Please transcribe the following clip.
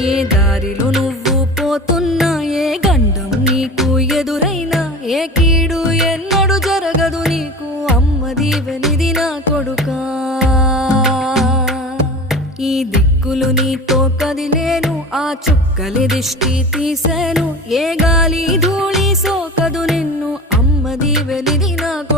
ఏ దారిలో నువ్వు పోతున్నా, ఏ గండం నీకు ఎదురైనా, ఏ కీడు ఎన్నడు జరగదు నీకు, అమ్మ దీవెనిది నా కొడుకా. ఈ దిక్కులు నీతో కదిలేను, ఆ చుక్కలి దిష్టి తీసేను, ఏ గాలి ధూళి సోకదు నిన్ను, అమ్మ దీవెనిది నా కొడుకా.